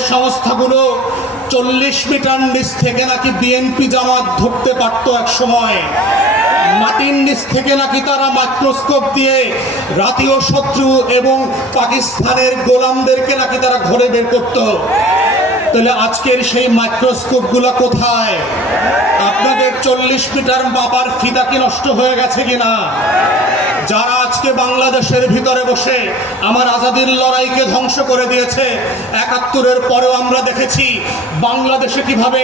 সংস্থাগুলো চল্লিশ মিটার নিচ থেকে নাকি বিএনপি জামাত ধরতে পারতো এক সময়। মাটির নিচ থেকে নাকি তারা মাইক্রোস্কোপ দিয়ে রাতীয় শত্রু এবং পাকিস্তানের গোলামদেরকে নাকি তারা ঘরে বের করত। তাহলে আজকের সেই মাইক্রোস্কোপ মাইক্রোস্কোপগুলো কোথায়? চল্লিশ মিটার মাপার ফিতা কি নষ্ট হয়ে গেছে কিনা? যারা আজকে বাংলাদেশের ভিতরে বসে আমার আজাদির লড়াইকে ধ্বংস করে দিয়েছে, একাত্তরের পরেও আমরা দেখেছি বাংলাদেশে কীভাবে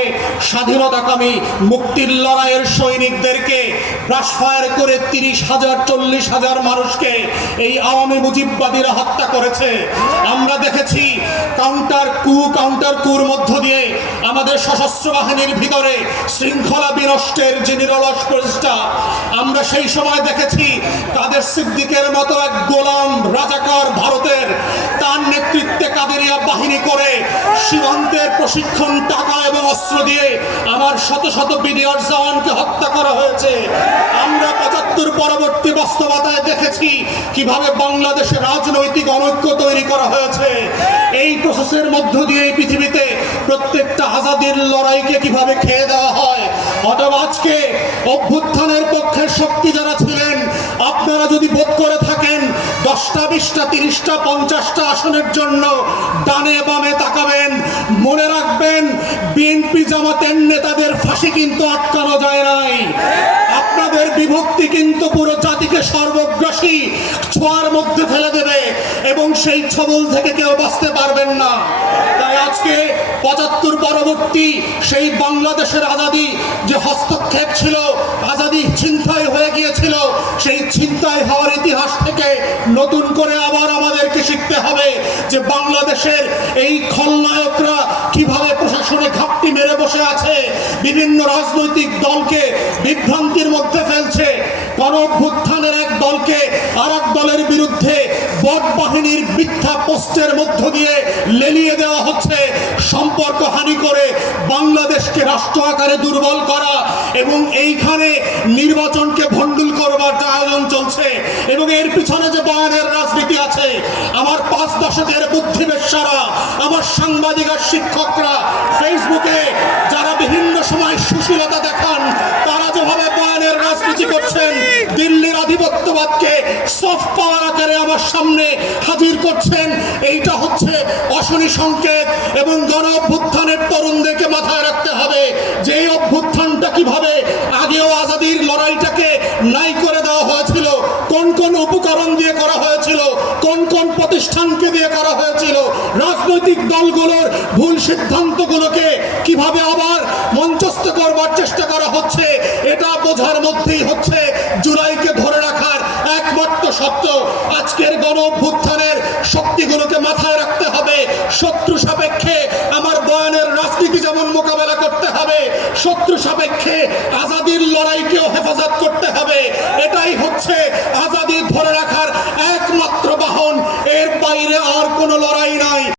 স্বাধীনতাকামী মুক্তির লড়াইয়ের সৈনিকদেরকে ব্রাশফায়ার করে তিরিশ হাজার, চল্লিশ হাজার মানুষকে এই আওয়ামী মুজিববাদীরা হত্যা করেছে। আমরা দেখেছি কাউন্টার কু কাউন্টার কুর মধ্য দিয়ে আমাদের সশস্ত্র বাহিনীর ভিতরে শৃঙ্খলা বিনষ্টের যে নিরলস প্রচেষ্টা আমরা সেই সময় দেখেছি কাদের সিদ্দিকের মতো এক গোলাম রাজাকার ভারতের, তার নেতৃত্বে কাদেরিয়া বাহিনী করে সীমান্তের প্রশিক্ষণ, টাকা এবং অস্ত্র দিয়ে আমার শত শত বিডিআর জওয়ানকে হত্যা করা হয়েছে। আমরা পঁচাত্তর পরবর্তী বাস্তবতায় দেখেছি কীভাবে বাংলাদেশে রাজনৈতিক অনৈক্য তৈরি করা হয়েছে। এই প্রসেসের মধ্য দিয়ে এই পৃথিবীতে প্রত্যেকটা আজাদির লড়াইকে কীভাবে খেয়ে দেওয়া হয় অথবা আজকে অভ্যুত্থানের পক্ষের শক্তি যারা ছিলেন, আপনারা যদি বোধ করে থাকেন, দশটা, বিশটা, তিরিশটা, পঞ্চাশটা আসনের জন্য ডানে বামে তাকাবেন, মনে রাখবেন, বিএনপি জামাতের নেতাদের ফাঁসি কিন্তু আটকানো যায় নাই। আপনাদের বিভক্তি কিন্তু পুরো জাতিকে সর্বগ্রাসী ছোঁয়ার মধ্যে ফেলে দেবে এবং সেই ছবল থেকে কেউ বাঁচতে পারবেন না। পঁচাত্তর পরবর্তী সেই বাংলাদেশের আজাদি যে হস্তক্ষেপ ছিল, আজাদি ছিনতাই হয়ে গিয়েছিল, সেই ছিনতাই হওয়ার ইতিহাস থেকে নতুন করে আবার আমাদেরকে শিখতে হবে যে বাংলাদেশের এই খলনায়করা কীভাবে প্রশাসনে ঘাপটি মেরে বসে আছে, বিভিন্ন রাজনৈতিক দলকে বিভ্রান্তির মধ্যে ফেলছে গণ এক দলকে আর এক দলের বিরুদ্ধে বট বাহিনীর মিথ্যা পোস্টের মধ্য দিয়ে লেলিয়ে দেওয়া হচ্ছে। সম্পর্ক হানি করে বাংলাদেশকে রাষ্ট্র আকারে দুর্বল করা এবং এইখানে নির্বাচনকে ভণ্ডুল করবার আয়োজন চলছে এবং এর পিছনে যে বয়ানের রাজনীতি আছে, আমার পাঁচ দশকের বুদ্ধি বুদ্ধিবেশারা আমার সাংবাদিক আর শিক্ষকরা, ফেসবুকে যারা বিভিন্ন সময় সুশীলতা দেখান, তারা যেভাবে বয়ানের রাজনীতি করছেন আধিপত্যবাদকে সফট পাওয়ার আকারে আমার সামনে হাজির করছেন। এইটা হচ্ছে অশনি সংকেত এবং গণ অভ্যুত্থানের তরুণদেরকে মাথায় রাখতে হবে যে অভ্যুত্থানটা কীভাবে আগেও আজাদির লড়াইটাকে নাই করে দেওয়া হয়েছিল, কোন কোন উপকরণ দিয়ে করা হয়েছিল, কোন কোন প্রতিষ্ঠানকে দিয়ে করা হয়েছিল, রাজনৈতিক দলগুলোর ভুল সিদ্ধান্তগুলোকে কীভাবে আবার মঞ্চস্থ করবার চেষ্টা করা হচ্ছে, এটা বোঝার মধ্যেই হচ্ছে জুলাইকে ধরে সত্য সত্য আজকের গণ অভ্যুত্থানের শক্তিগুলোকে মাথায় রাখতে হবে। শত্রু সাপেক্ষে আমার বয়ানের রাজনীতি যেমন মোকাবেলা করতে হবে, শত্রু সাপেক্ষে আজাদির লড়াইকেও হেফাজত করতে